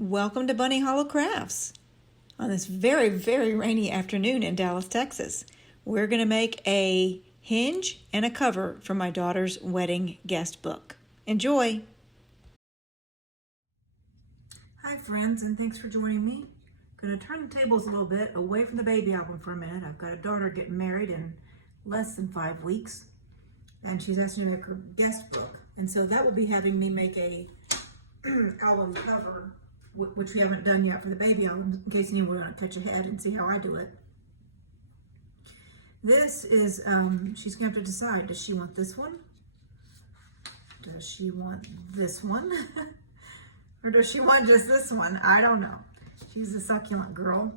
Welcome to Bunny Hollow Crafts. On this very, very rainy afternoon in Dallas, Texas, we're going to make a hinge and a cover for my daughter's wedding guest book. Enjoy! Hi friends, and thanks for joining me. I'm going to turn the tables a little bit away from the baby album for a minute. I've got a daughter getting married in less than 5 weeks, and she's asked me to make her guest book. And so that will be having me make a album cover, which we haven't done yet for the baby album, in case anyone want to catch ahead and see how I do it. This is, she's going to have to decide, does she want this one? Does she want this one? Or does she want just this one? I don't know. She's a succulent girl.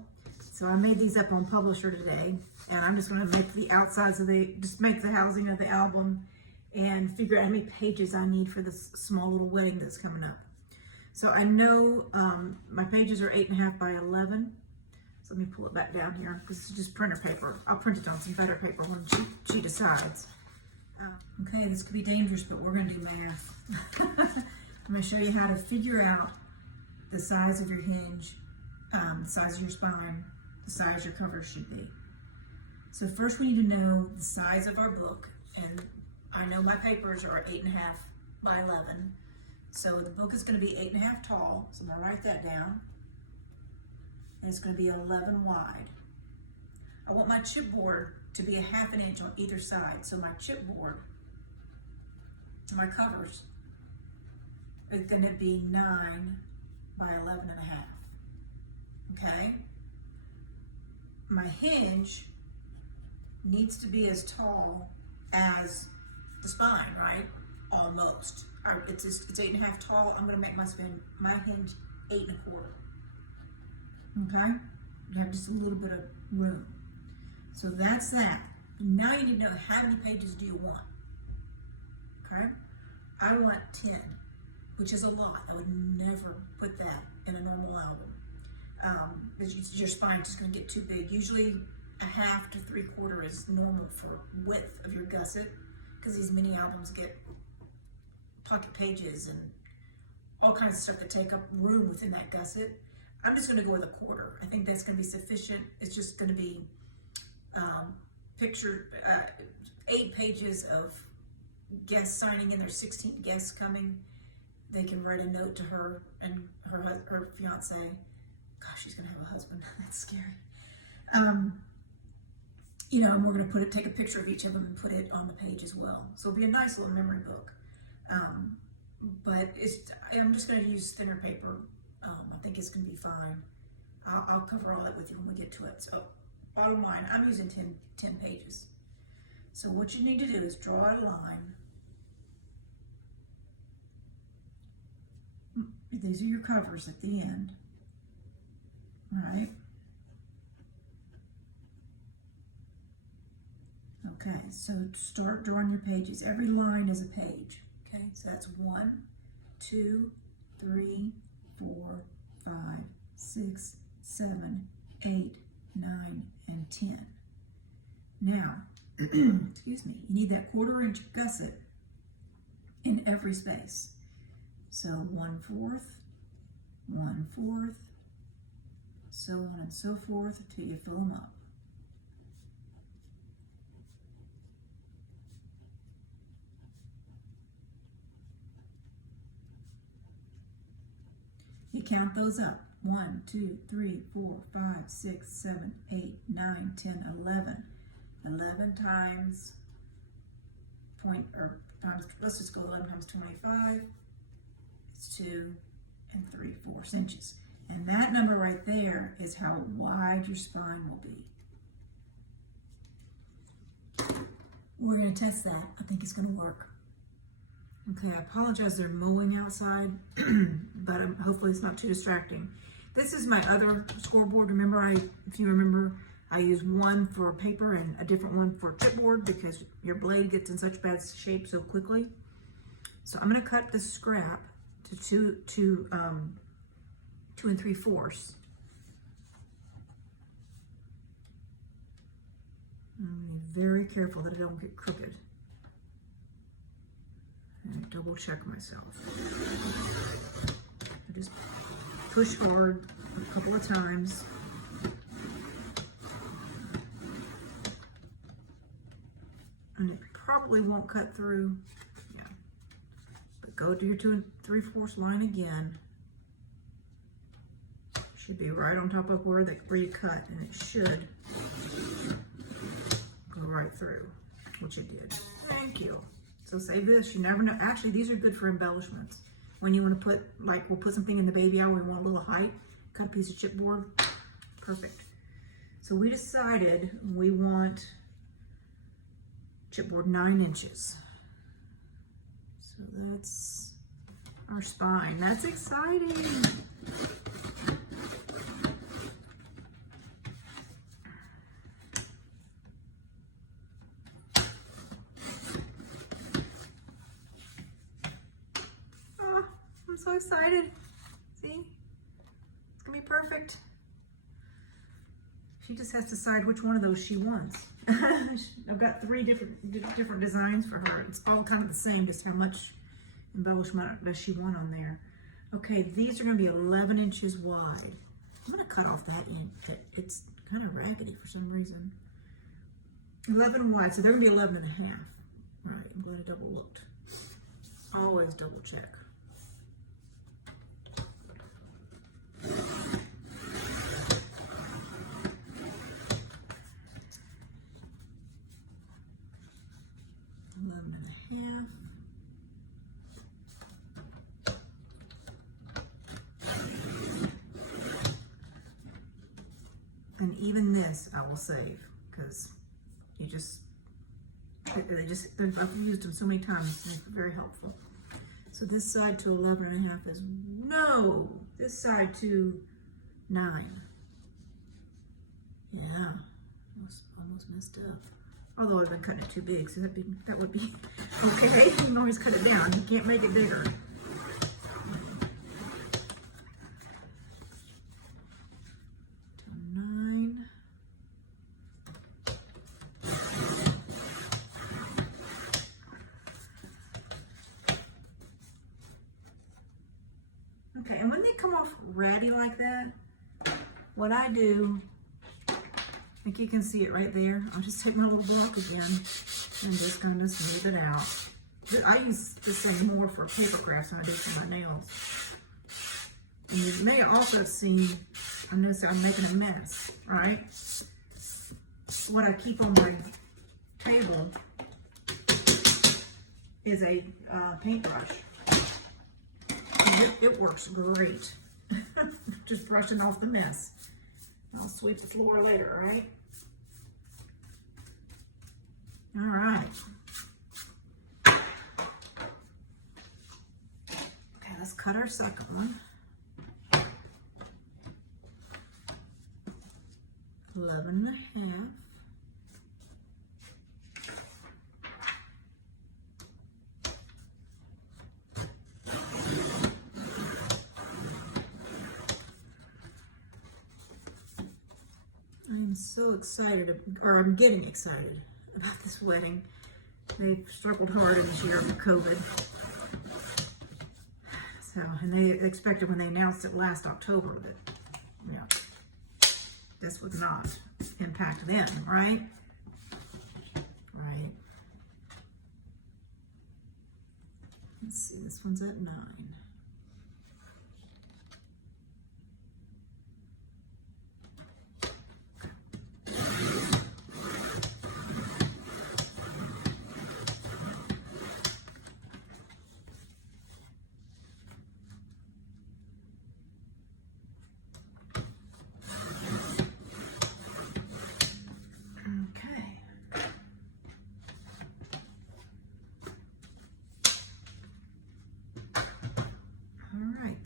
So I made these up on Publisher today, and I'm just going to make the outsides of just make the housing of the album and figure out how many pages I need for this small little wedding that's coming up. So I know my pages are 8.5 by 11. So let me pull it back down here because it's just printer paper. I'll print it on some better paper when she decides. Okay, this could be dangerous, but we're going to do math. I'm going to show you how to figure out the size of your hinge, the size of your spine, the size your cover should be. So first we need to know the size of our book, and I know my papers are 8.5 by 11. So the book is going to be 8.5 tall, so I'm going to write that down. And it's going to be 11 wide. I want my chipboard to be 1/2 inch on either side. So my chipboard, my covers, is going to be 9 by 11.5. Okay? My hinge needs to be as tall as the spine, right? Almost. It's 8.5 tall. I'm going to make my hinge 8.25. Okay? You have just a little bit of room. So that's that. Now you need to know, how many pages do you want? Okay? I want 10, which is a lot. I would never put that in a normal album. Because your spine's just going to get too big. Usually 1/2 to 3/4 is normal for width of your gusset, because these mini albums get pocket pages and all kinds of stuff that take up room within that gusset. I'm just going to go with 1/4. I think that's going to be sufficient. It's just going to be 8 pages of guests signing in. There's 16 guests coming. They can write a note to her and her fiance. Gosh, she's going to have a husband. That's scary. And we're going to take a picture of each of them and put it on the page as well. So it'll be a nice little memory book. But I'm just going to use thinner paper. I think it's going to be fine. I'll cover all that with you when we get to it. So bottom line, I'm using 10 pages. So what you need to do is draw a line. These are your covers at the end. All right. Okay, so start drawing your pages. Every line is a page. Okay, so that's 1, 2, 3, 4, 5, 6, 7, 8, 9, and 10. Now, excuse me, you need that 1/4 inch gusset in every space. So 1/4, 1/4, so on and so forth until you fill them up. You count those up. 1, 2, 3, 4, 5, 6, 7, 8, 9, 10, 11. 11 times let's just go 11 times 25. It's 2 3/4 inches. And that number right there is how wide your spine will be. We're going to test that. I think it's going to work. Okay, I apologize, they're mowing outside, but hopefully it's not too distracting. This is my other scoreboard. Remember, if you remember, I use one for paper and a different one for chipboard because your blade gets in such bad shape so quickly. So I'm going to cut this scrap to 2 3/4. I'm going to be very careful that I don't get crooked. And double check myself. I just push hard a couple of times. And it probably won't cut through. Yeah. But go to your 2 3/4 line again. Should be right on top of where you cut, and it should go right through, which it did. Thank you. So save this. You never know. Actually, these are good for embellishments. When you want to put, like, we'll put something in the baby hour, we want a little height, cut a piece of chipboard. Perfect. So we decided we want chipboard 9 inches. So that's our spine. That's exciting. Oh, I'm so excited. See? It's gonna be perfect. She just has to decide which one of those she wants. I've got 3 different designs for her. It's all kind of the same, just how much embellishment does she want on there. Okay, these are gonna be 11 inches wide. I'm gonna cut off that end. It's kind of raggedy for some reason. 11 wide, so they're gonna be 11 and a half. All right, I'm glad I double looked. Always double check. And even this I will save, because I've used them so many times, it's very helpful. So this side to 11 and a half is, no, this side to 9. Yeah, almost messed up. Although I've been cutting it too big, so that would be okay. You can always cut it down, you can't make it bigger. Okay, and when they come off ratty like that, what I do, like you can see it right there, I'll just take my little block again and just kind of smooth it out. I use this thing more for paper crafts than I do for my nails. And you may also have seen, I noticed I'm making a mess, right? What I keep on my table is a paintbrush. It works great. Just brushing off the mess. I'll sweep the floor later, all right? All right. Okay, let's cut our second one. 11 and a half. I'm so excited, or I'm getting excited about this wedding. They've struggled hard this year with COVID. So, and they expected when they announced it last October that, yeah, this would not impact them, right? Right. Let's see, this one's at 9.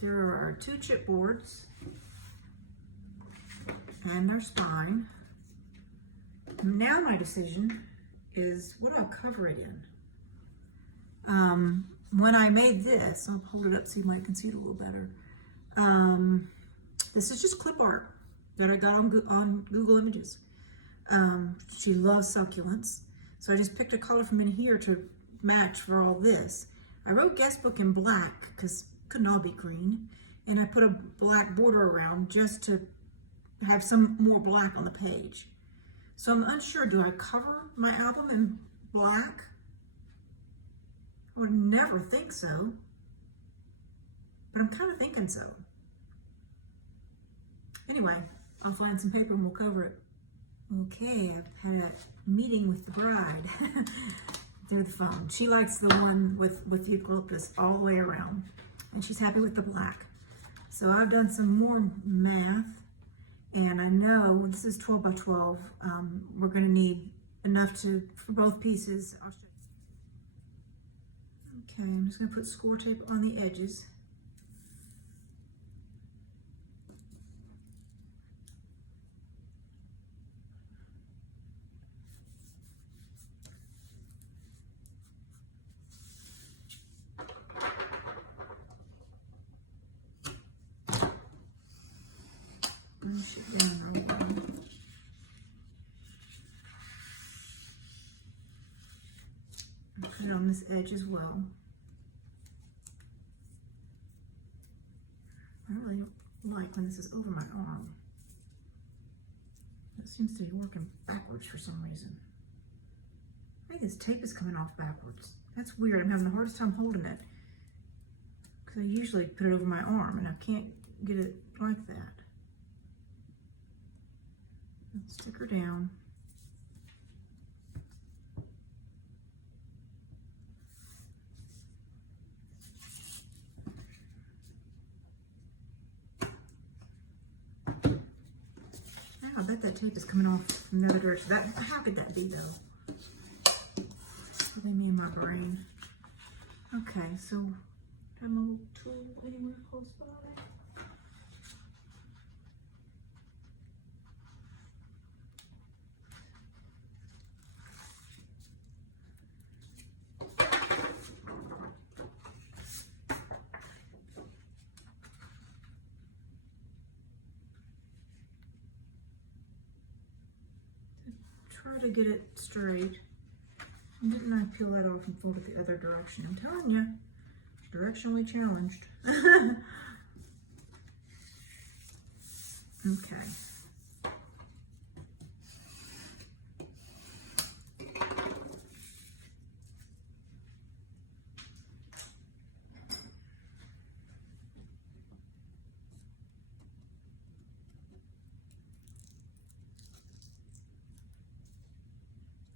There are our 2 chipboards and their spine. Now my decision is what I'll cover it in. When I made this, I'll hold it up so you might can see it a little better. This is just clip art that I got on Google Images. She loves succulents, so I just picked a color from in here to match for all this. I wrote guest book in black because couldn't all be green, and I put a black border around just to have some more black on the page. So I'm unsure, do I cover my album in black? I would never think so, but I'm kind of thinking so. Anyway, I'll find some paper and we'll cover it. Okay, I've had a meeting with the bride through the phone. She likes the one with the eucalyptus all the way around, and she's happy with the black. So I've done some more math, and I know this is 12 by 12. We're going to need enough for both pieces. I'll show you. Okay, I'm just going to put score tape on the edges. Brush it down real well. And put it on this edge as well. I really don't like when this is over my arm. It seems to be working backwards for some reason. I think this tape is coming off backwards. That's weird. I'm having the hardest time holding it because I usually put it over my arm and I can't get it like that. Stick her down. I bet that tape is coming off from the other direction. How could that be though? Probably me and my brain. Okay, so have my little tool anywhere close by. Try to get it straight. And didn't I peel that off and fold it the other direction? I'm telling you, directionally challenged. Okay.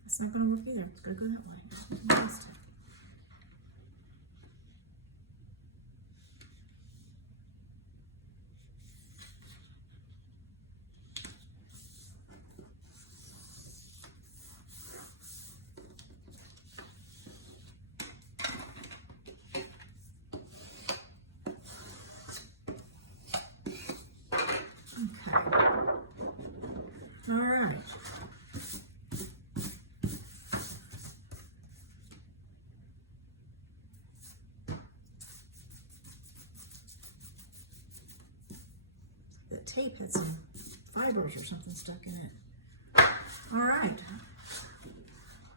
It's not going to work either. It's got to go that way. Okay. All right. Tape had some fibers or something stuck in it. All right,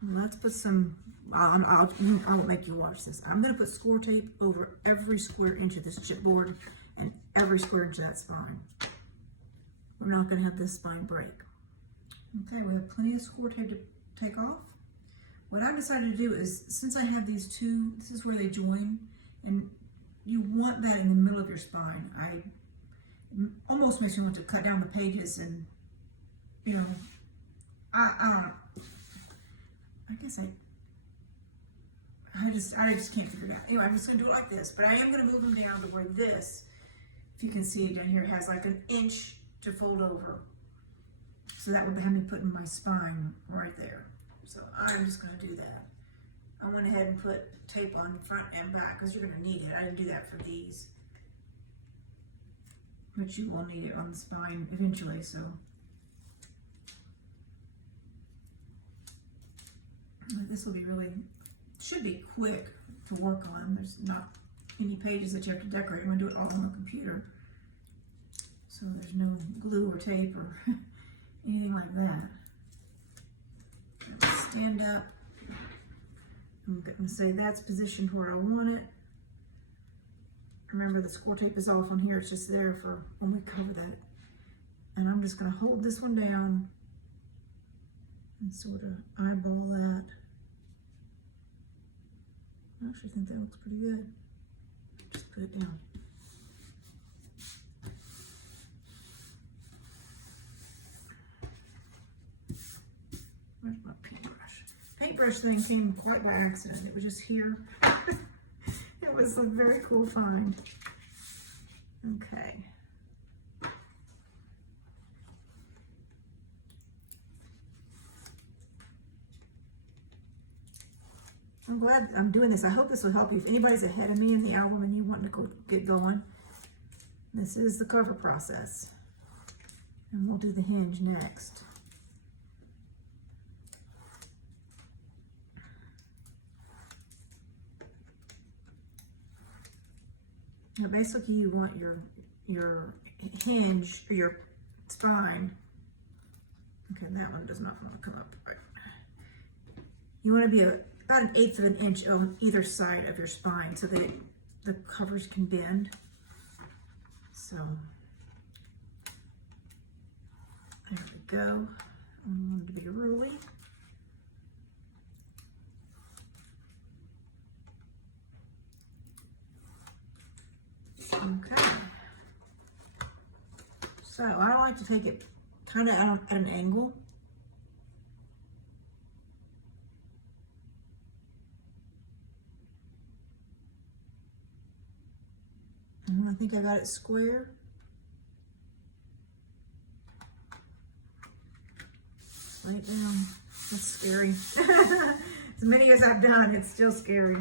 let's put some. I won't make you watch this. I'm going to put score tape over every square inch of this chipboard and every square inch of that spine. We're not going to have this spine break. Okay, we have plenty of score tape to take off. What I've decided to do is, since I have these two, this is where they join, and you want that in the middle of your spine. Almost makes me want to cut down the pages and, you know, I don't know. I guess I just can't figure it out. Anyway, I'm just going to do it like this, but I am going to move them down to where this, if you can see down here, has like an inch to fold over. So that would have me putting my spine right there. So I'm just going to do that. I went ahead and put tape on front and back because you're going to need it. I didn't do that for these. But you will need it on the spine eventually, so. This will be should be quick to work on. There's not any pages that you have to decorate. I'm going to do it all on the computer. So there's no glue or tape or anything like that. Stand up. I'm going to say that's positioned where I want it. Remember, the score tape is off on here. It's just there for when we cover that. And I'm just going to hold this one down and sort of eyeball that. I actually think that looks pretty good. Just put it down. Where's my paintbrush? Paintbrush thing came quite by accident. It was just here. It was a very cool find. Okay. I'm glad I'm doing this. I hope this will help you. If anybody's ahead of me in the album and you want to get going, this is the cover process. And we'll do the hinge next. Now basically you want your hinge, or your spine. Okay, that one does not want to come up right. You want to be about 1/8 of an inch on either side of your spine so that the covers can bend. So there we go. I want it to be ruly. Okay. So I like to take it kind of at an angle. And I think I got it square. Lay it down. That's scary. As many as I've done, it's still scary.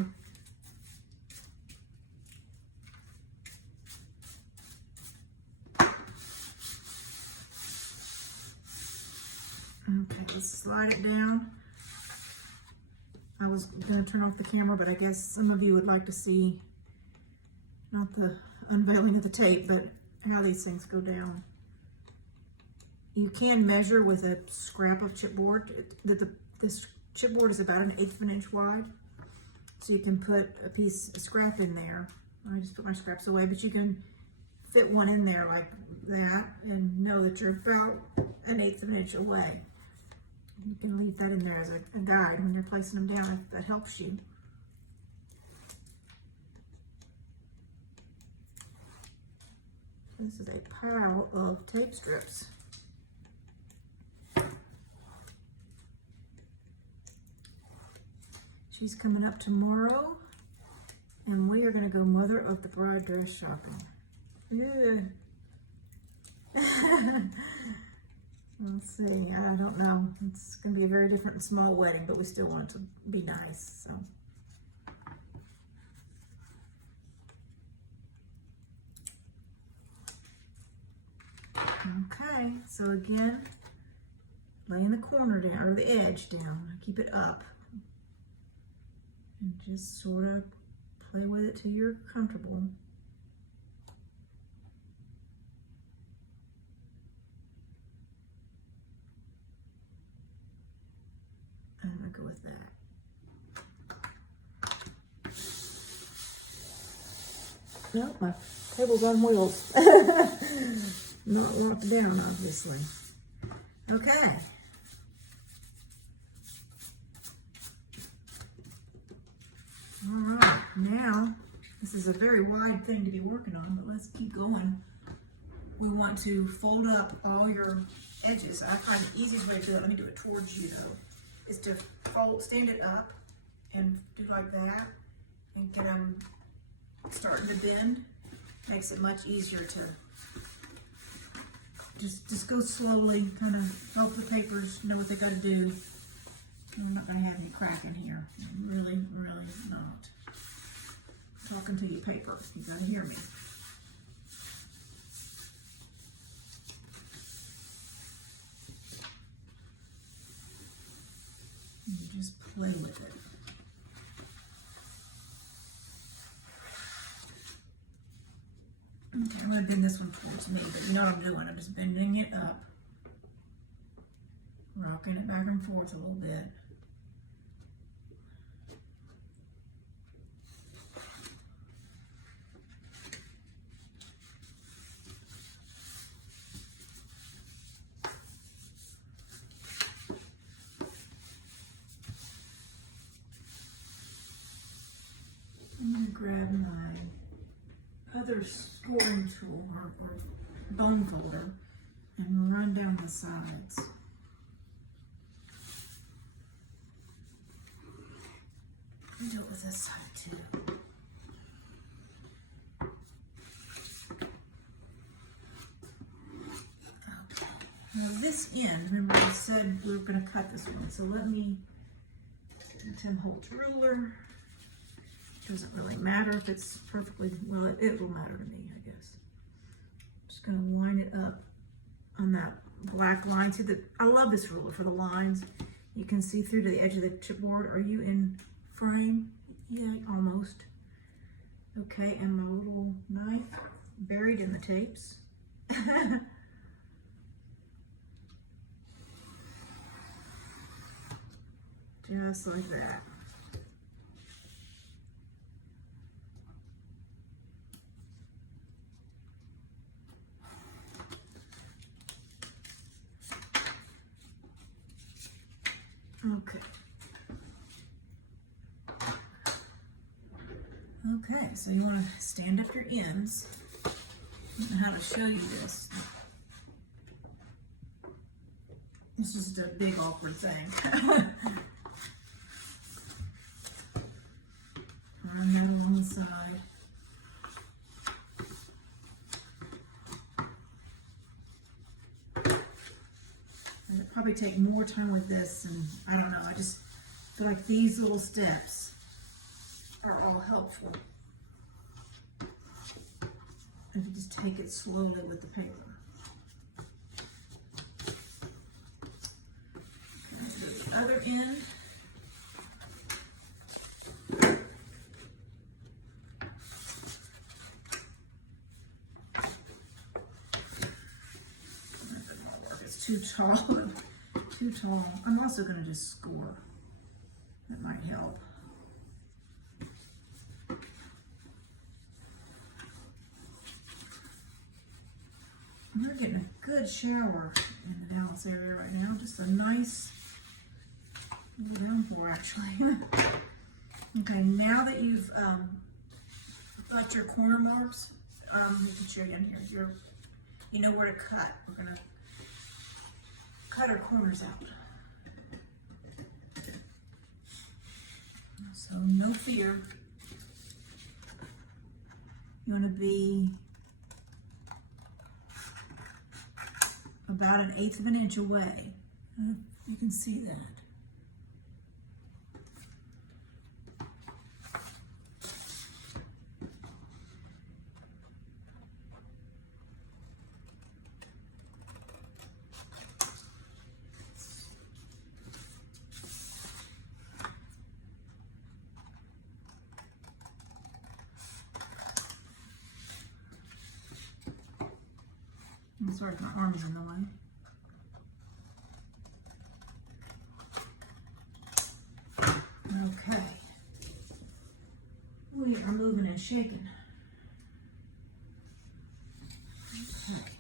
Okay, let's slide it down. I was going to turn off the camera, but I guess some of you would like to see not the unveiling of the tape, but how these things go down. You can measure with a scrap of chipboard. This chipboard is about 1/8 of an inch wide, so you can put a piece of scrap in there. I just put my scraps away, but you can fit one in there like that and know that you're about 1/8 of an inch away. You can leave that in there as a guide when you're placing them down if that helps you. This is a pile of tape strips. She's coming up tomorrow, and we are going to go mother of the bride dress shopping. Yeah. Let's see, I don't know. It's going to be a very different and small wedding, but we still want it to be nice, so. Okay, so again, laying the corner down, or the edge down. Keep it up. And just sort of play with it till you're comfortable. I'm gonna go with that. No, my table's on wheels. Not locked down, obviously. Okay. All right, now, this is a very wide thing to be working on, but let's keep going. We want to fold up all your edges. I find the easiest way to do it, let me do it towards you though, is to stand it up and do like that and get them starting to bend. Makes it much easier to just go slowly, kind of help the papers know what they got to do. I'm not going to have any crack in here. Really, really not. I'm talking to you, paper. You got to hear me. And you just play with it. Okay, I'm going to bend this one towards me, but you know what I'm doing. I'm just bending it up, rocking it back and forth a little bit. your scoring tool or bone folder and run down the sides. Do it with this side too. Okay. Now this end, remember I said we were going to cut this one, so let me Tim Holtz ruler. Doesn't really matter if it's perfectly, well, it will matter to me, I guess. Just going to line it up on that black line. See that I love this ruler for the lines. You can see through to the edge of the chipboard. Are you in frame? Yeah, almost. Okay, and my little knife buried in the tapes. Just like that. Okay. Okay, so you want to stand up your ends. I don't know how to show you this. It's just a big awkward thing. Run that along the side. It'll probably take more time with this, and I don't know, I just feel like these little steps are all helpful. If you just take it slowly with the paper. Okay, do the other end. It's too tall. Too tall. I'm also going to just score. That might help. We're getting a good shower in the Dallas area right now. Just a nice downpour, actually. Okay, now that you've got your corner marks, we can show you in here. You know where to cut. We're gonna cut our corners out. So no fear. You want to be about 1/8 of an inch away. You can see that. I'm sorry if my arm is in the way. Okay. We are moving and shaking. Okay.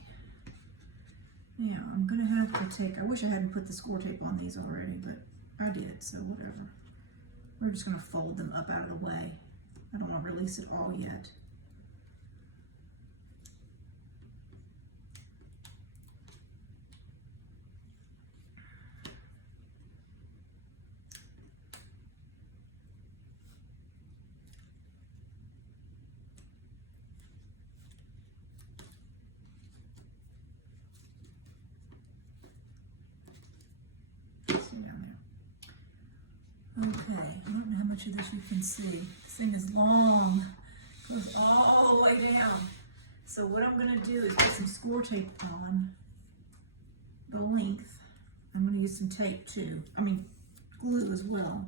Now I'm gonna have to take, I wish I hadn't put the score tape on these already, but I did, so whatever. We're just gonna fold them up out of the way. I don't want to release it all yet. Okay, I don't know how much of this you can see. This thing is long, goes all the way down. So what I'm gonna do is put some score tape on the length. I'm gonna use some tape too. I mean, glue as well.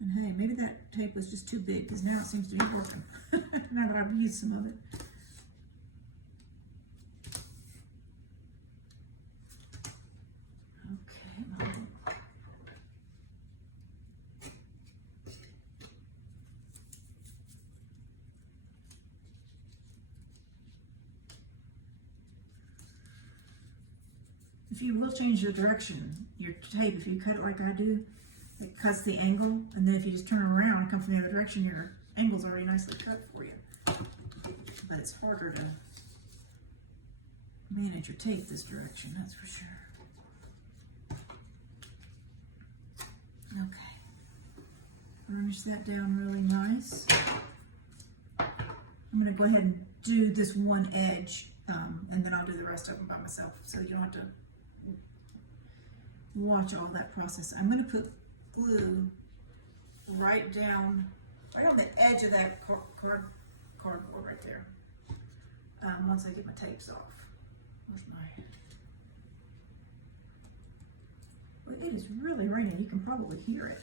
And hey, maybe that tape was just too big because now it seems to be working. Now that I've used some of it. Okay. If you will change the direction, your tape, if you cut it like I do, it cuts the angle, and then if you just turn it around and come from the other direction, your angle's already nicely cut for you. but it's harder to manage your tape this direction, that's for sure. Okay, burnish that down really nice. I'm gonna go ahead and do this one edge, and then I'll do the rest of them by myself, so you don't have to watch all that process. I'm gonna put glue right on the edge of that cardboard right there. Once I get my tapes off. Where's my? Well, it is really raining. You can probably hear it.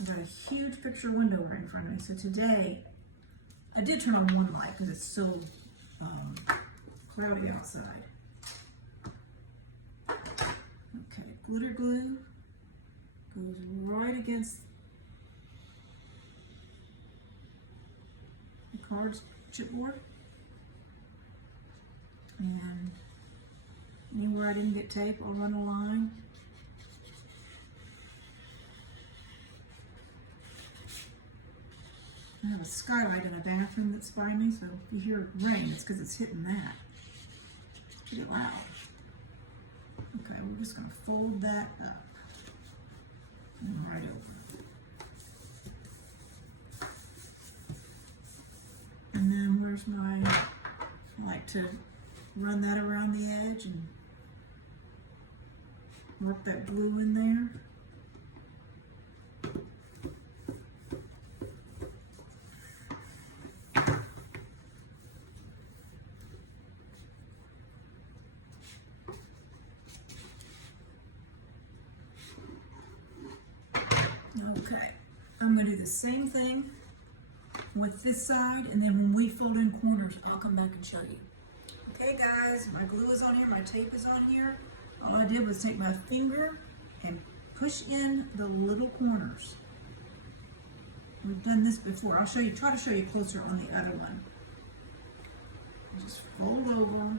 I've got a huge picture window right in front of me. So today, I did turn on one light because it's so cloudy outside. Okay, glitter glue goes right against the card's chipboard. And anywhere I didn't get tape, I'll run a line. I have a skylight in a bathroom that's by me, so if you hear rain, it's because it's hitting that. It's pretty loud. Okay, we're just going to fold that up and right over. And then where's my, I like to run that around the edge and work that glue in there. Okay, I'm going to do the same thing with this side, and then when we fold in corners, I'll come back and show you. Okay guys, my glue is on here, my tape is on here. All I did was take my finger and push in the little corners. We've done this before. I'll show you, try to show you closer on the other one. Just fold over.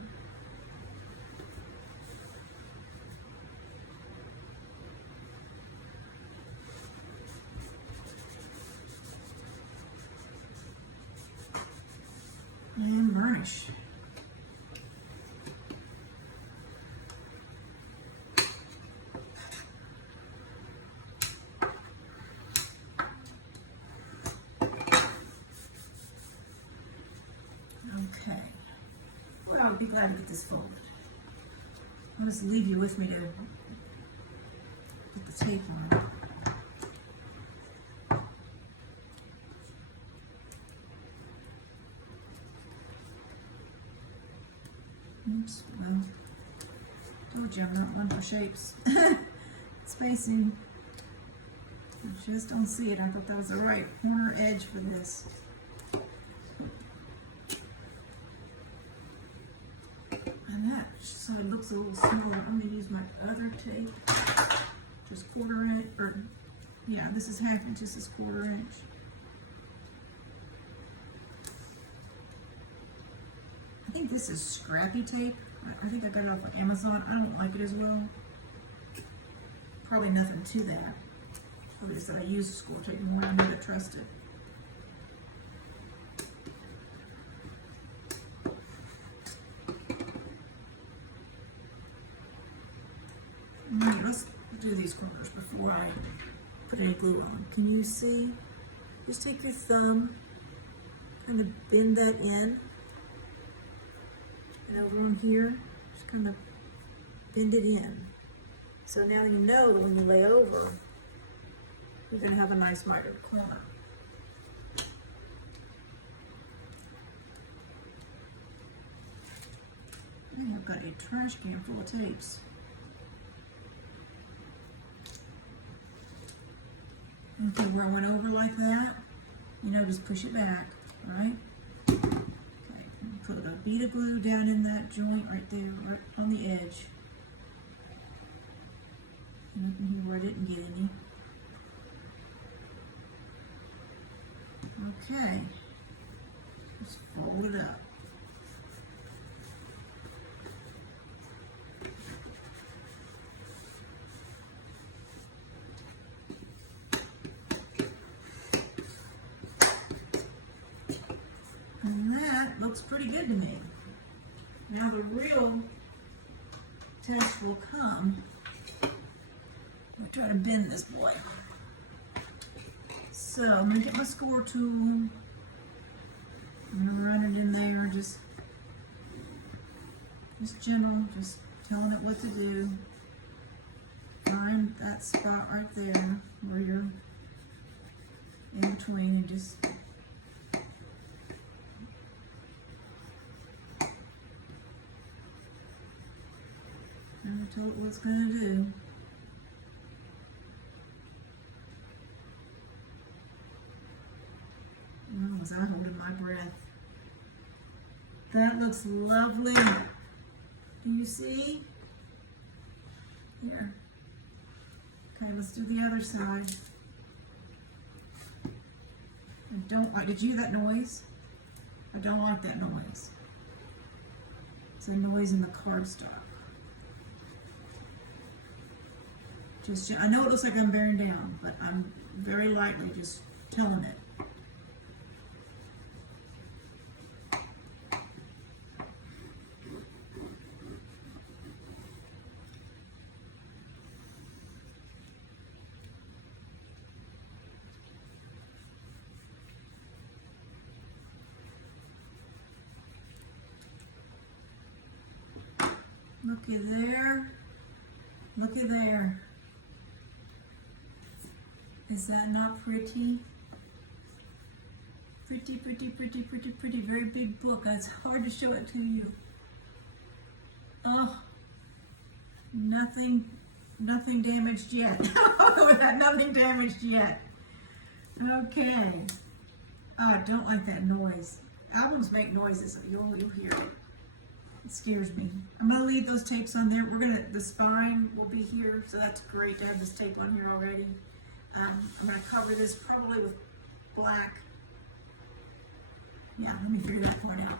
And burnish. Okay. Well, I'll be glad to get this folded. I'll just leave you with me to put the tape on. Oops, well, told you I'm not one for shapes. Spacing. I just don't see it. I thought that was the right corner edge for this. And that side looks a little smaller. I'm going to use my other tape. Just 1/4 inch, or yeah, this is 1/2 inch, this is 1/4 inch. I think this is scrappy tape. I think I got it off of Amazon. I don't like it as well. Probably nothing to that. Probably just that I use school tape more. I know to trust it. Alright, let's do these corners before I put any glue on. Can you see? Just take your thumb, kind of bend that in. And over on here, just kind of bend it in. So now you know when you lay over, you're going to have a nice wider corner. And I've got a trash can full of tapes. Okay, where I went over like that, you know, just push it back, right? Put a bead of glue down in that joint right there, right on the edge. Nothing here where I didn't get any. Okay. Just fold it up. And that looks pretty good to me. Now the real test will come. I'll try to bend this boy. So I'm gonna get my score tool. I'm gonna run it in there, just gentle, just telling it what to do. Find that spot right there where you're in between and just tell it what it's going to do. Oh, was I holding my breath? That looks lovely. Do you see? Here. Okay, let's do the other side. I don't like, did you hear that noise? I don't like that noise. It's a noise in the cardstock. I know it looks like I'm bearing down, but I'm very lightly just telling it. Looky there. Looky there. Is that not pretty? Pretty, pretty, pretty, pretty, pretty. Very big book. It's hard to show it to you. Oh, nothing damaged yet. Nothing damaged yet. Okay. Oh, I don't like that noise. Albums make noises. You'll hear it. It scares me. I'm gonna leave those tapes on there. The spine will be here, so that's great to have this tape on here already. I'm gonna cover this probably with black. Yeah, let me figure that part out.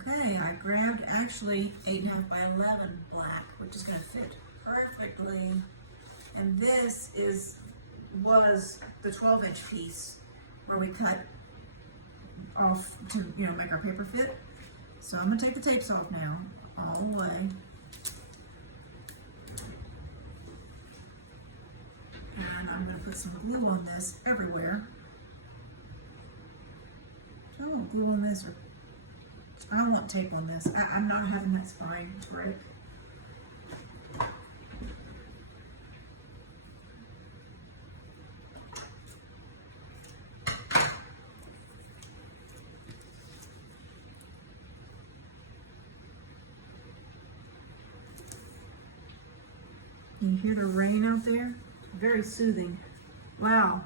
Okay, I grabbed actually 8.5 by 11 black, which is gonna fit perfectly. And this was the 12-inch piece where we cut off to make our paper fit. So I'm gonna take the tapes off now, all the way. And I'm gonna put some glue on this everywhere. Oh, glue on this, or I want tape on this. I'm not having that spine break. You hear the rain out there? Very soothing. Wow.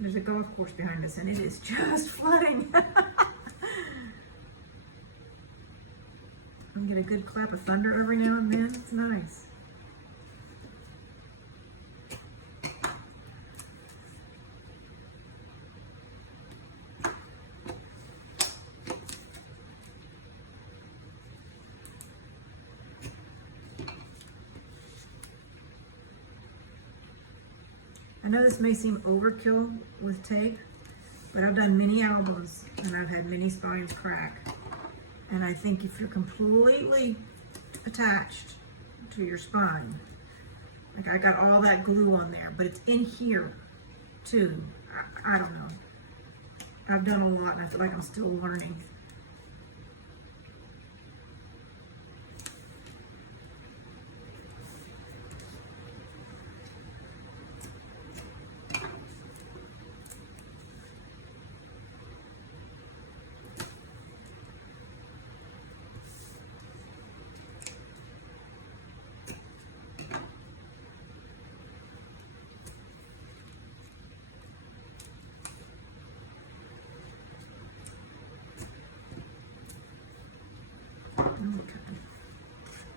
There's a golf course behind us and it is just flooding. I get a good clap of thunder every now and then. It's nice. I know this may seem overkill with tape, but I've done many albums and I've had many spines crack. And I think if you're completely attached to your spine, like I got all that glue on there, but it's in here too. I don't know. I've done a lot and I feel like I'm still learning.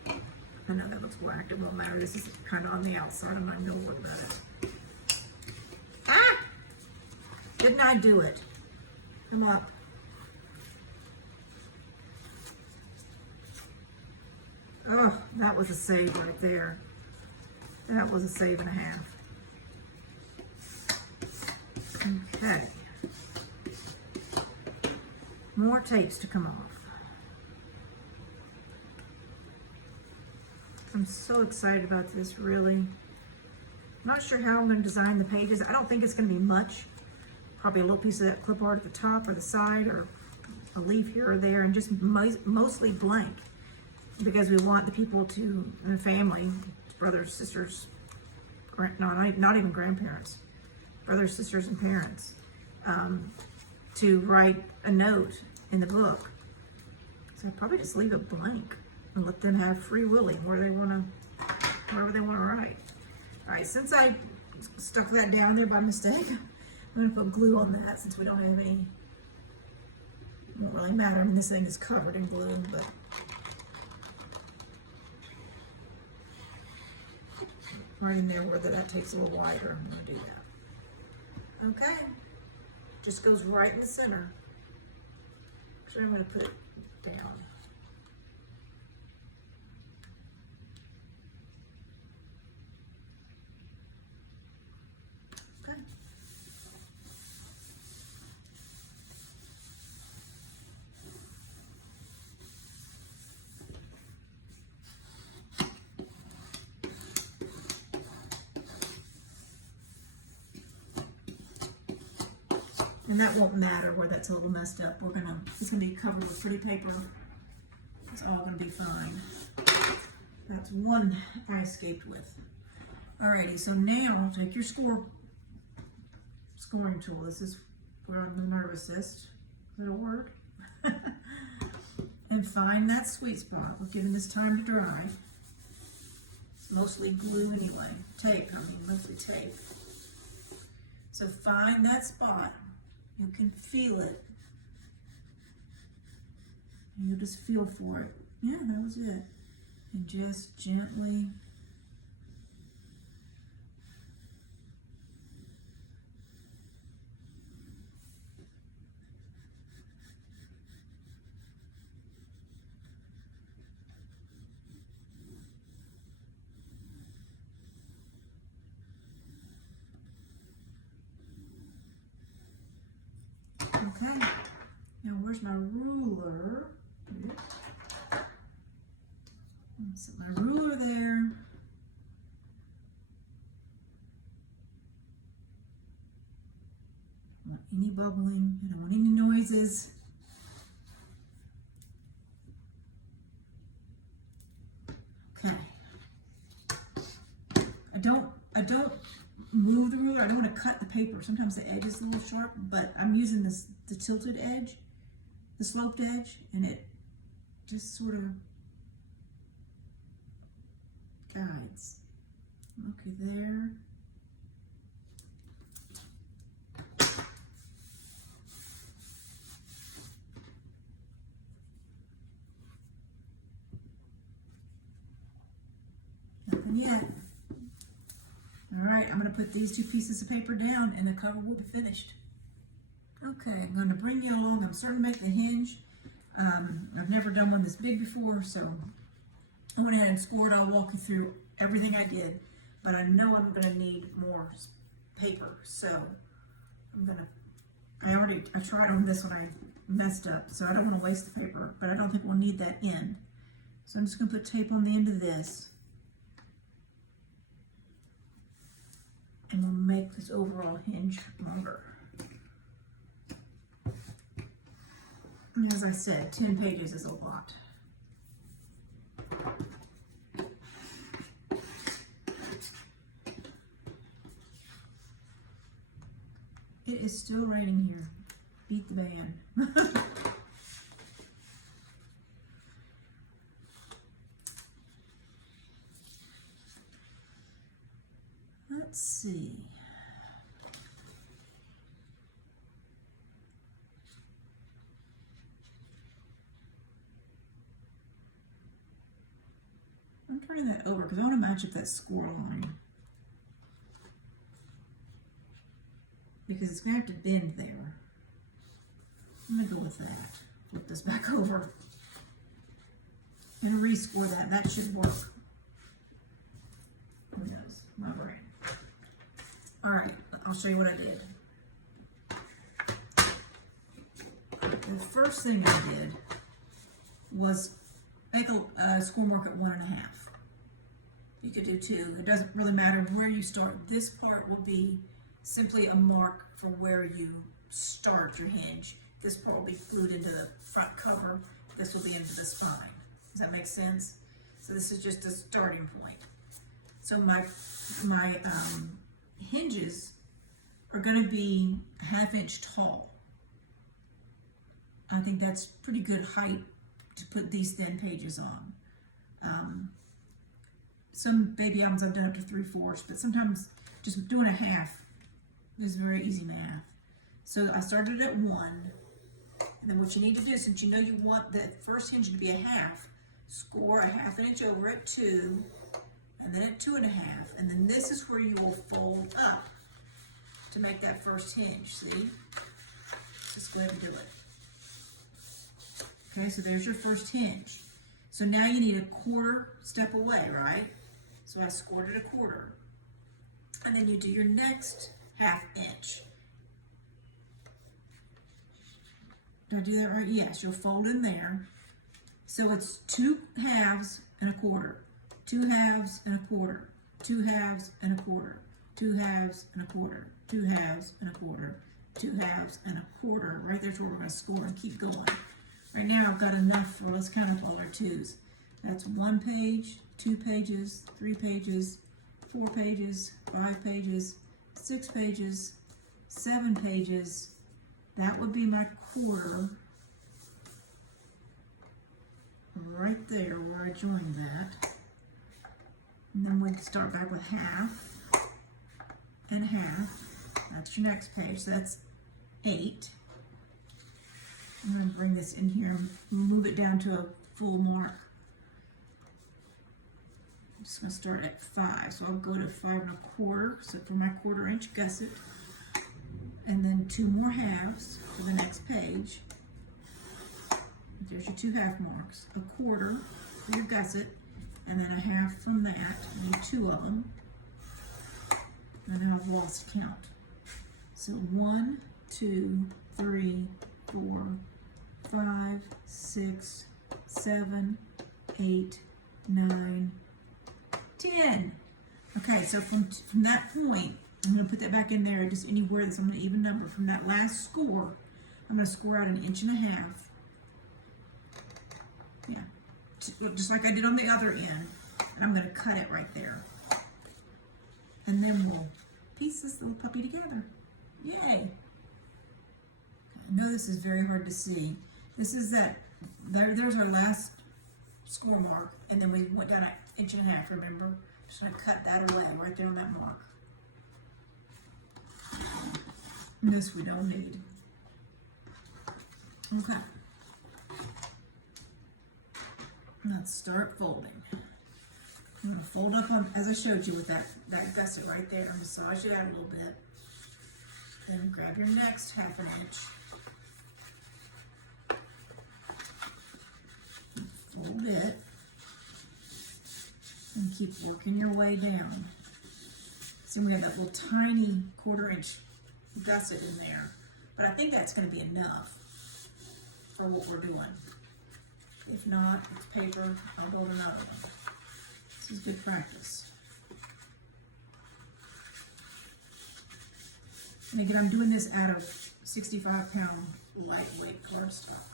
Okay. I know that looks whacked. It won't matter. This is kind of on the outside. I'm not going to worry about it. Ah! Didn't I do it? Come up. Oh, that was a save right there. That was a save and a half. Okay. More tapes to come off. I'm so excited about this, really. I'm not sure how I'm going to design the pages. I don't think it's going to be much. Probably a little piece of that clip art at the top or the side, or a leaf here or there, and just mostly blank, because we want the people to, the family, brothers, sisters, not even grandparents, brothers, sisters, and parents, to write a note in the book. So I'd probably just leave it blank and let them have free willy wherever they want to write. All right, since I stuck that down there by mistake, I'm going to put glue on that since we don't have any. It won't really matter. I mean, this thing is covered in glue, but right in there where that takes a little wider, I'm going to do that. Okay, just goes right in the center. Actually, I'm going to put it down. Okay. And that won't matter where that's a little messed up. It's gonna be covered with pretty paper. It's all gonna be fine. That's one I escaped with. Alrighty, so now take your scoring tool. This is where I'm the nervous assist. It'll work. And find that sweet spot. We're giving this time to dry. It's mostly glue anyway. Tape, mostly tape. So find that spot. You can feel it. And you'll just feel for it. Yeah, that was it. And just gently. Okay, now where's my ruler? Here. Set my ruler there. I don't want any bubbling, I don't want any noises. Okay. I don't move the ruler. I don't want to cut the paper. Sometimes the edge is a little sharp, but I'm using the tilted edge, the sloped edge, and it just sort of guides. Okay, there. Nothing yet. All right, I'm going to put these two pieces of paper down and the cover will be finished. Okay, I'm going to bring you along. I'm starting to make the hinge. I've never done one this big before, so I went ahead and scored. I'll walk you through everything I did, but I know I'm going to need more paper, so I tried on this one, I messed up, so I don't want to waste the paper, but I don't think we'll need that end. So I'm just going to put tape on the end of this. And we'll make this overall hinge longer. And as I said, 10 pages is a lot. It is still raining here. Beat the band. Let's see. I'm turning that over because I want to match up that score line. Because it's going to have to bend there. I'm going to go with that. Flip this back over. And rescore that. That should work. Who knows? My brain. All right, I'll show you what I did. the first thing I did was make a score mark at 1.5. You could do 2. It doesn't really matter where you start. This part will be simply a mark for where you start your hinge. This part will be glued into the front cover. This will be into the spine. Does that make sense? So this is just a starting point. So my hinges are going to be 1/2 inch tall. I think that's pretty good height to put these thin pages on. Some baby albums I've done up to 3/4, but sometimes just doing 1/2 is very easy math. So I started at 1, and then what you need to do, since you know you want the first hinge to be 1/2, score 1/2 inch over at 2, and then at 2.5, and then this is where you will fold up to make that first hinge, see? Just go ahead and do it. Okay, so there's your first hinge. So now you need a 1/4 step away, right? So I scored it 1/4. And then you do your next 1/2 inch. Did I do that right? Yes, you'll fold in there. So it's 2 halves and 1/4, 2 halves and 1/4, 2 halves and 1/4, 2 halves and 1/4, 2 halves and 1/4, 2 halves and 1/4. Right there's where we're going to score and keep going. Right now I've got enough for, let's count up all our 2s. That's 1 page, 2 pages, 3 pages, 4 pages, 5 pages, 6 pages, 7 pages. That would be my 1/4 right there where I joined that. And then we start back with 1/2 and 1/2. That's your next page. So that's 8. I'm going to bring this in here and move it down to a full mark. I'm just going to start at 5. So I'll go to 5 1/4. So for my 1/4 inch gusset. And then 2 more halves for the next page. There's your 2 half marks. 1/4 for your gusset. And then 1/2 from that. I need 2 of them. And now I've lost count. So 1, 2, 3, 4, 5, 6, 7, 8, 9, 10. Okay, so from that point, I'm going to put that back in there, just anywhere that's, I'm going to even number. From that last score, I'm going to score out 1.5 inches. Yeah, just like I did on the other end. And I'm going to cut it right there. And then we'll piece this little puppy together. Yay! I know this is very hard to see. This is there's our last score mark, and then we went down 1.5 inches, remember? Just gonna cut that away right there on that mark. And this we don't need. Okay. Let's start folding. I'm gonna fold up on, as I showed you with that gusset right there, and massage it out a little bit. Then grab your next 1/2 inch. Fold it. And keep working your way down. See, we have that little tiny 1/4 inch gusset in there. But I think that's going to be enough for what we're doing. If not, it's paper. I'll build another one. This is good practice. And again, I'm doing this out of 65-pound lightweight cardstock.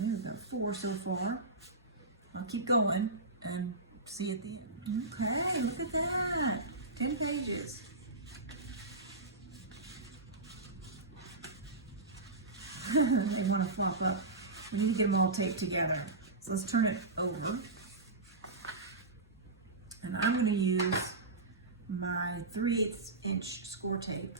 We've got 4 so far. I'll keep going and see at the end. Okay, look at that. 10 pages. They want to flop up. We need to get them all taped together. So let's turn it over. And I'm going to use my 3/8 inch score tape.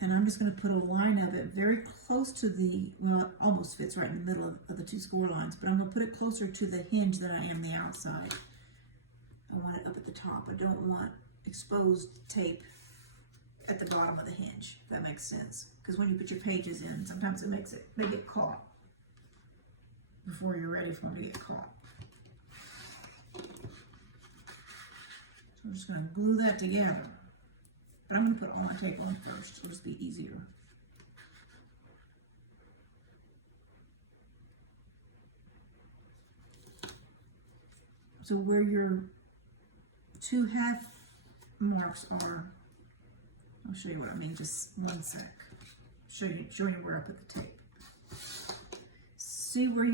And I'm just going to put a line of it very close to the, well, it almost fits right in the middle of the two score lines, but I'm going to put it closer to the hinge than I am the outside. I want it up at the top. I don't want exposed tape at the bottom of the hinge, if that makes sense. Because when you put your pages in, sometimes they get caught before you're ready for them to get caught. So I'm just going to glue that together. But I'm going to put all my tape on first. It'll just be easier. So where your two half marks are, I'll show you what I mean, just one sec. Show you where I put the tape. See where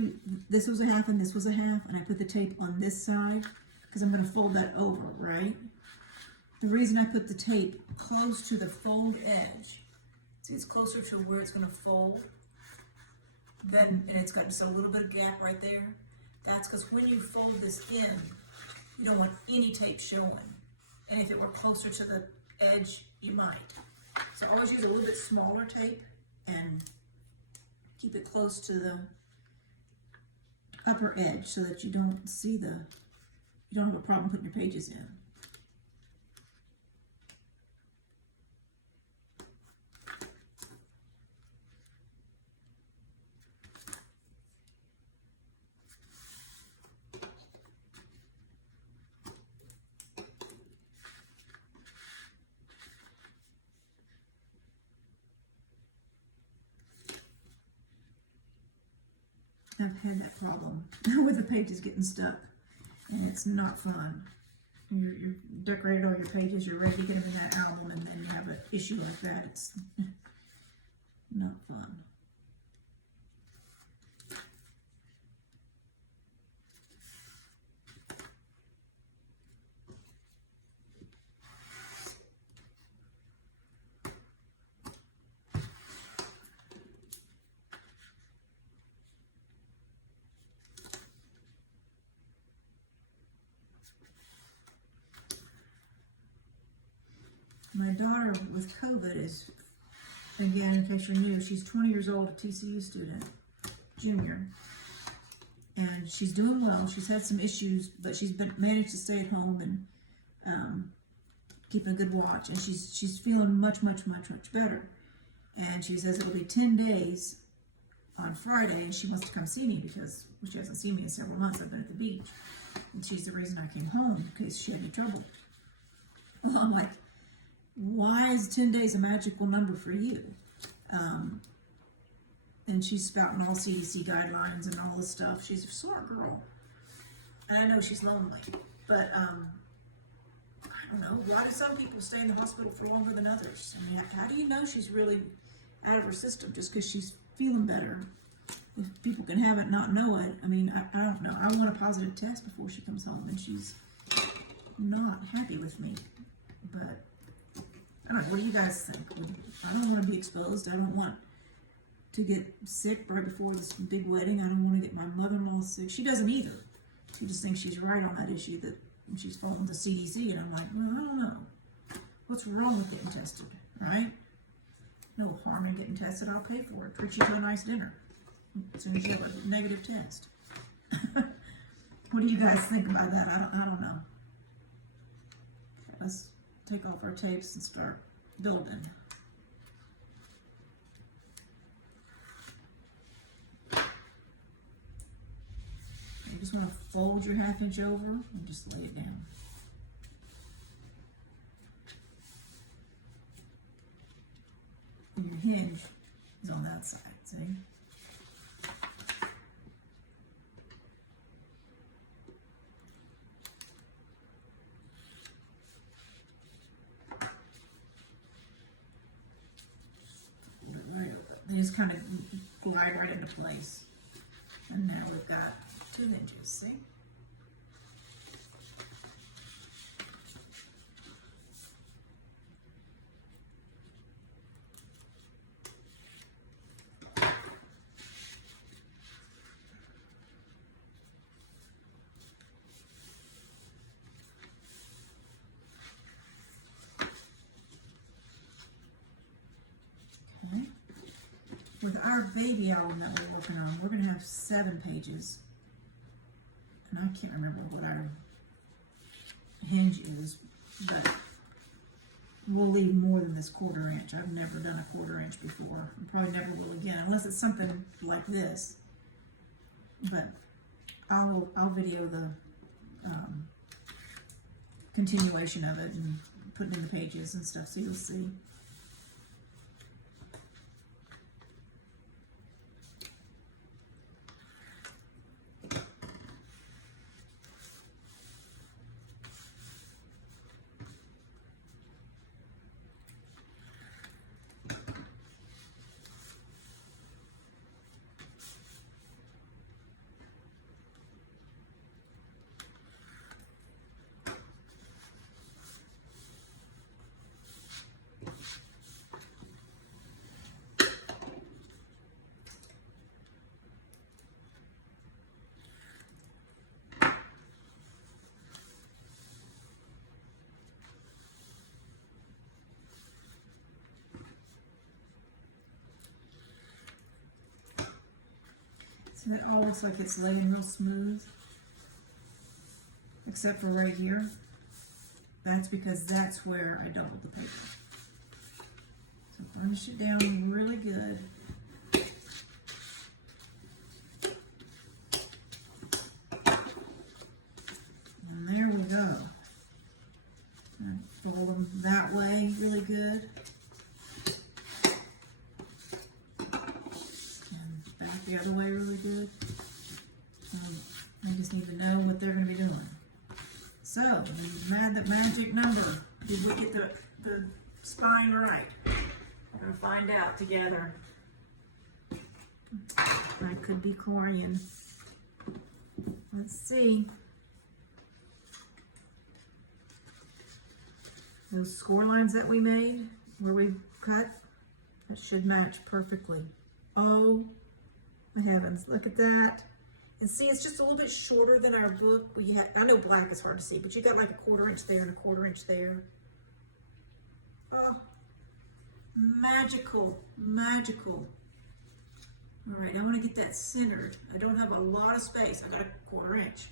this was a half and this was a half, and I put the tape on this side because I'm going to fold that over, right? The reason I put the tape close to the fold edge, see it's closer to where it's going to fold, and it's got just a little bit of gap right there. That's because when you fold this in, you don't want any tape showing. And if it were closer to the edge, you might. So always use a little bit smaller tape and keep it close to the upper edge so that you don't see you don't have a problem putting your pages in. I've had that problem with the pages getting stuck, and it's not fun. You're decorated all your pages, you're ready to get them in that album, and then you have an issue like that. It's not fun. My daughter with COVID is, again, in case you're new, she's 20 years old, a TCU student, junior, and she's doing well. She's had some issues, but she's managed to stay at home and keeping a good watch, and she's feeling much better. And she says it'll be 10 days on Friday, and she wants to come see me because she hasn't seen me in several months. I've been at the beach, and she's the reason I came home in case she had any trouble. Well, I'm like, why is 10 days a magical number for you? And she's spouting all CDC guidelines and all this stuff. She's a smart girl. And I know she's lonely. But, I don't know. Why do some people stay in the hospital for longer than others? I mean, how do you know she's really out of her system just because she's feeling better? If people can have it and not know it, I mean, I don't know. I want a positive test before she comes home, and she's not happy with me. But I don't know, what do you guys think? I don't want to be exposed. I don't want to get sick right before this big wedding. I don't want to get my mother-in-law sick. She doesn't either. She just thinks she's right on that issue that she's following the CDC. And I'm like, well, I don't know. What's wrong with getting tested, right? No harm in getting tested. I'll pay for it. Treat you to a nice dinner as soon as you have a negative test. What do you guys think about that? I don't know. Let's take off our tapes and start building. You just want to fold your 1/2 inch over and just lay it down. And your hinge is on that side, see? They just kind of glide right into place. And now we've got 2 hinges, see? with our baby album that we're working on, we're going to have 7 pages. And I can't remember what our hinge is, but we'll leave more than this 1/4 inch. I've never done a 1/4 inch before. I probably never will again, unless it's something like this. But I'll video the continuation of it and putting in the pages and stuff, so you'll see. So that all looks like it's laying real smooth, except for right here. That's because that's where I doubled the paper. So burnish it down really good. And there we go. And fold them that way really good. The other way really good. I just need to know what they're going to be doing. So, the magic number. Did we get the spine right? We're going to find out together. I could be crying. Let's see. Those score lines that we made, where we cut, that should match perfectly. Oh my heavens, look at that. And see, it's just a little bit shorter than our book. I know black is hard to see, but you got like a 1/4 inch there and a 1/4 inch there. Oh, magical, magical. All right, I want to get that centered. I don't have a lot of space. I got a 1/4 inch.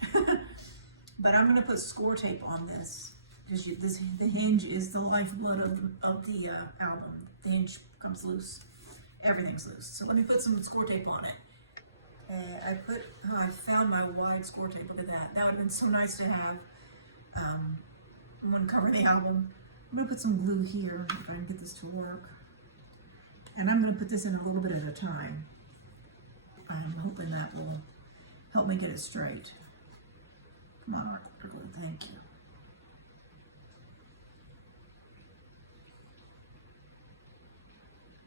But I'm going to put score tape on this, because the hinge is the lifeblood of the album. The hinge comes loose. Everything's loose. So let me put some score tape on it. I found my wide score tape. Look at that. That would have been so nice to have one cover the album. I'm going to put some glue here if I can get this to work. And I'm going to put this in a little bit at a time. I'm hoping that will help me get it straight. Come on, glue. Thank you.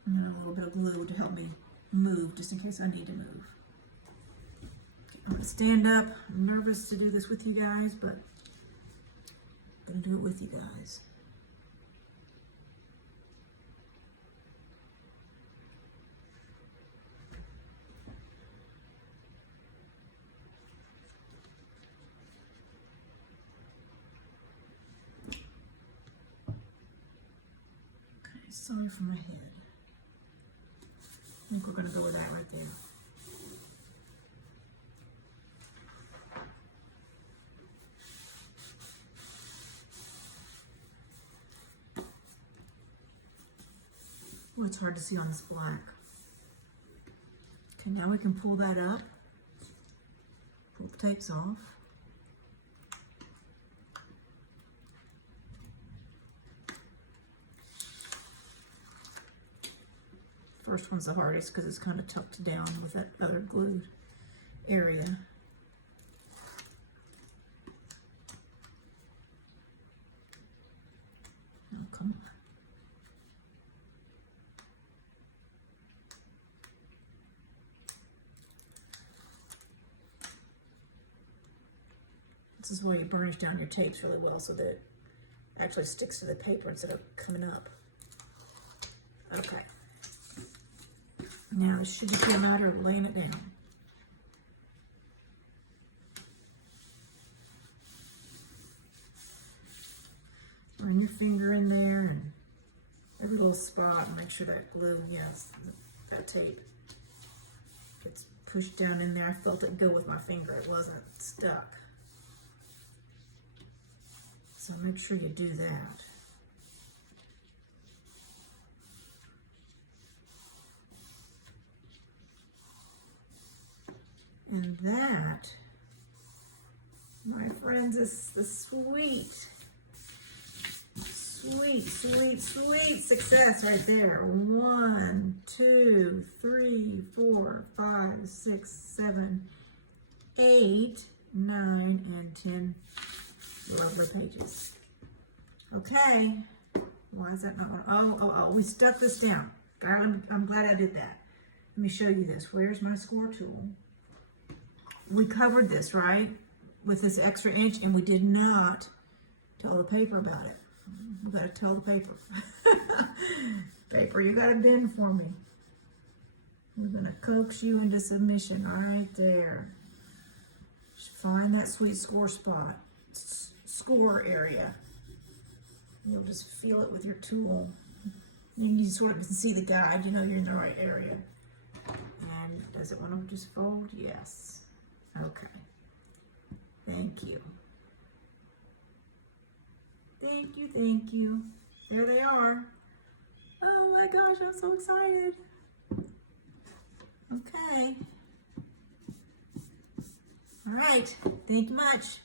And then a little bit of glue to help me move, just in case I need to move. I'm going to stand up. I'm nervous to do this with you guys, but I'm going to do it with you guys. Okay, sorry for my head. I think we're going to go with that right there. Oh, it's hard to see on this black. Okay, now we can pull that up. Pull the tapes off. First one's the hardest because it's kind of tucked down with that other glued area. Oh, come on. This is why you burnish down your tapes really well, so that it actually sticks to the paper instead of coming up. Okay. Now it should just be a matter of laying it down. Run your finger in there and every little spot and make sure that glue, yes, that tape. It's pushed down in there. I felt it go with my finger. It wasn't stuck. So make sure you do that. And that, my friends, is the sweet success right there. 1, 2, 3, 4, 5, 6, 7, 8, 9, and 10 lovely pages. Okay, why is that not on? Oh, we stuck this down. I'm glad I did that. Let me show you this. Where's my score tool? We covered this, right, with this extra inch, and we did not tell the paper about it. We gotta tell the paper. Paper, you gotta bend for me. We're gonna coax you into submission right there. Just find that sweet score spot, score area. You'll just feel it with your tool. You sort of can see the guide, you know you're in the right area. And does it want to just fold? Yes. Okay. Thank you. Thank you, thank you. There they are. Oh my gosh, I'm so excited. Okay. All right. Thank you much.